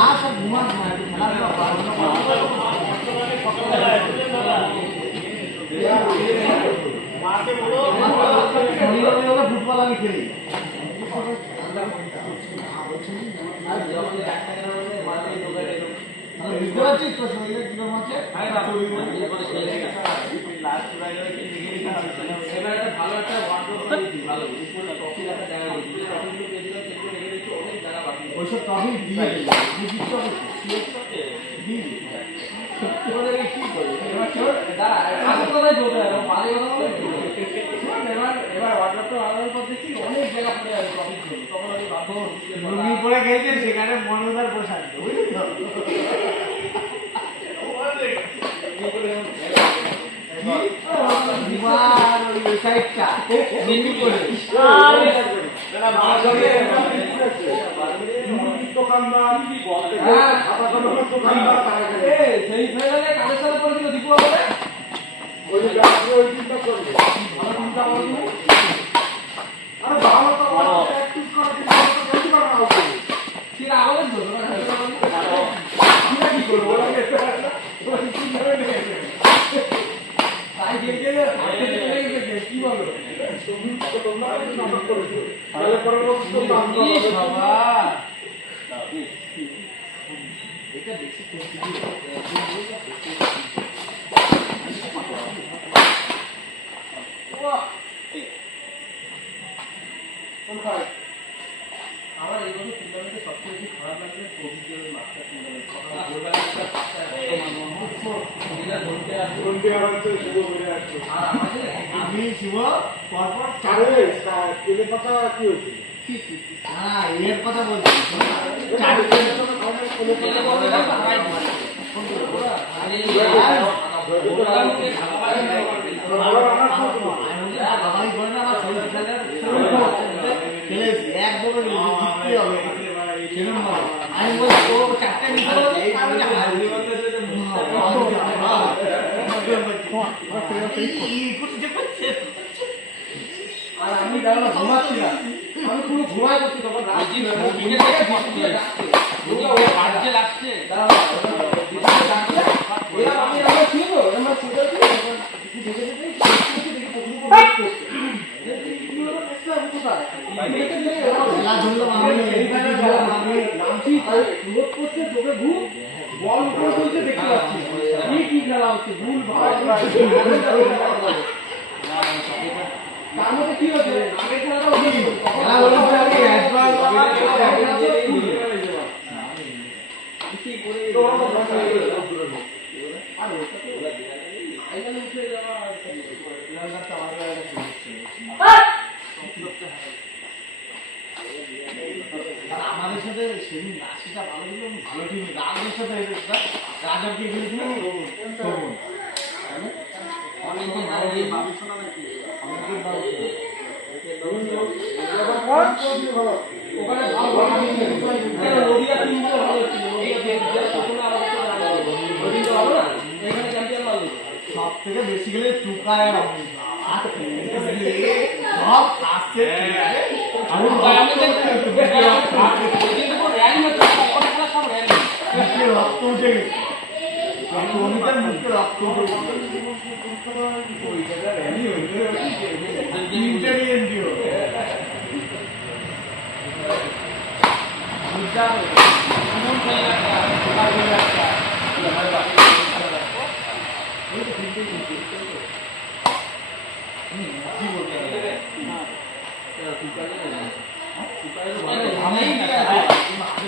सब घुमा फुटबल আমি খেলি বুঝতে পারছিস তো শরীরে কিরকম আছে এবার একটা ভালো একটা ভালো ওইসব টপিক দিয়ে এবার ওয়াটারটা আলাদার পর দেখি অনেক জায়গা পড়ে আছে টপিক তখন আমি ভাবো লুঙ্গি পরে গেছে সেখানে মনোদার প্রসাদ বুঝলি তো আমার এই বছর টুর্নামেন্টে সবচেয়ে বেশি খারাপ লাগছে কোভিডের মাস্টার আমি শিব পরপর এর কথা কি হয়েছিল হ্যাঁ এর কথা বলছি আমি বলছি ও চারটে নিতে আর আমি ঘুমাচ্ছিলাম আমি পুরো ঘুমাই করছি তখন লাগছে বল উপরে চলছে দেখতে পাচ্ছি কি খেলা হচ্ছে ভুল তার মধ্যে কি হচ্ছে আগের খেলাটা আমাদের সাথে সেদিন রাশিটা ভালো ছিল ভালো টিম রাজের সাথে রাজাকে খেলেছিলাম শোভন অনেকদিন ভালো টিম ভাবিশোনা নাকি অনেকদিন ভালো ছিল ওখানে ভালো নদিয়া টিমগুলো ভালো ছিল সব থেকে বেশি গেলে চুকায় সব আসছে রক্ত উঠে গেছে রক্ত উঠে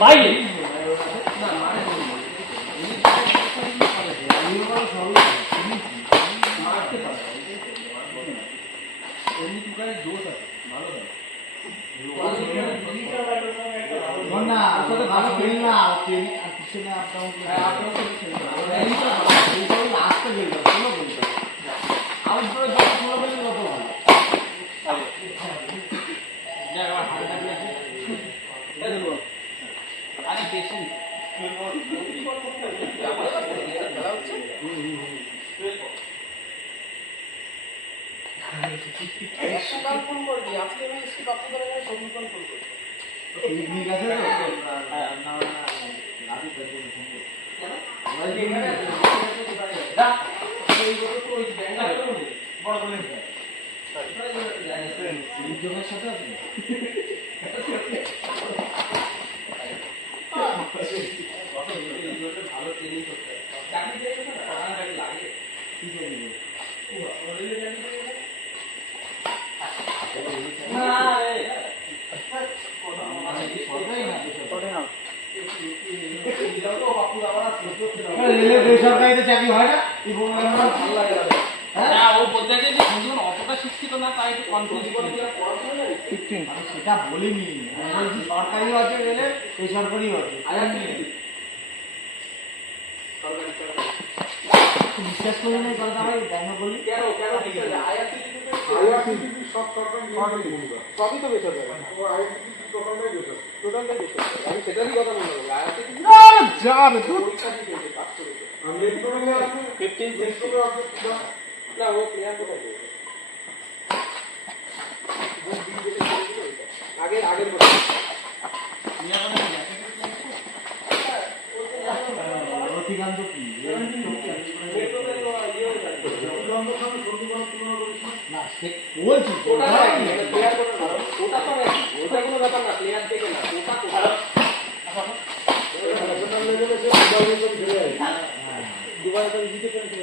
ভাই ভালো খেলি না পিছনে ফোন করবি আজকে আমি এসে কথা বলে সমীকরণ ফোন করবি পিকনিক আছে তো সাথে আছে ভালো ট্রেনিং করতে লাগে বেসরকারিতে চাকরি হয় না ভালো লাগে ও বলতে যে অতটা শিক্ষিত না তাই একটু কনফিউজ সেটা বলিনি বলছি সরকারিও আছে গেলে বেসরকারিও আছে বিশ্বাস করি না কথা ভাই দেখা বলি কেন সব সরকারি সবই তো বেসরকারি টোটালটাই বেসরকারি আমি সেটারই কথা বললাম না ও প্লেয়ার কোথায় আগের বছর রতিকান্ত কি না সে বলছি ওটা কোনো ব্যাপার না প্লেয়ার থেকে না দুবাই তো জিতে পেরেছে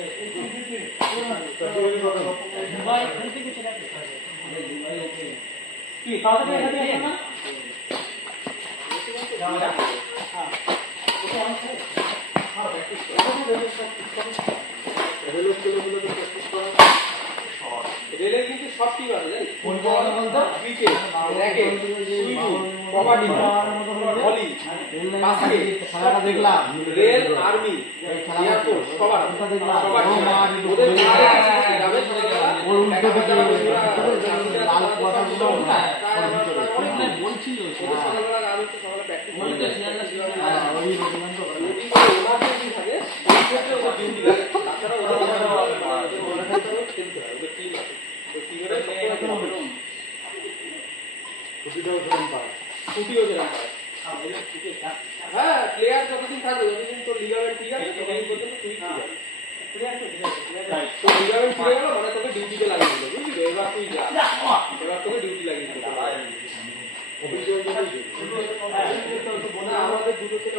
দুবাই থেকে চলে আসছে দুবাই ওকে কি তাহলে এখানে আছে না রেলের কিন্তু সব ঠিক আছে cricket racket swimming kabaddi volley খেলাটা দেখলাম রেল আর্মি এয়ারফোর্স সবার ওদের লাল কুয়াশাগুলো বলছিল সকালবেলা গান হচ্ছে সকালে প্র্যাকটিস ওই থাকে ডিউটি লাগে তাছাড়া ওদের খেলতে হয় ওদের টিম আছে তো টিমের ছুটিও যেরকম পায় হ্যাঁ প্লেয়ার যতদিন থাকবে যতদিন তোর লিগামেন্ট ঠিক আছে ততদিন পর্যন্ত তুই ঠিক আছে তো লিগামেন্ট ঠিক গেল মানে তোকে ডিউটিতে লাগিয়ে দিল বুঝলি তো এবার তুই যা এবার তোকে ডিউটি লাগিয়ে দিল আমাদের দুটো থেকে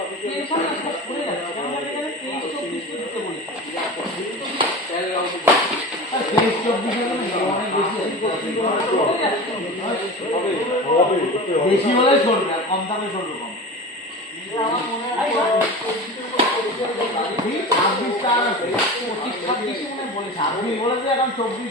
বেশি হলে চলবে আর কম দামে চলবে কম 26 বলেছে এখন 24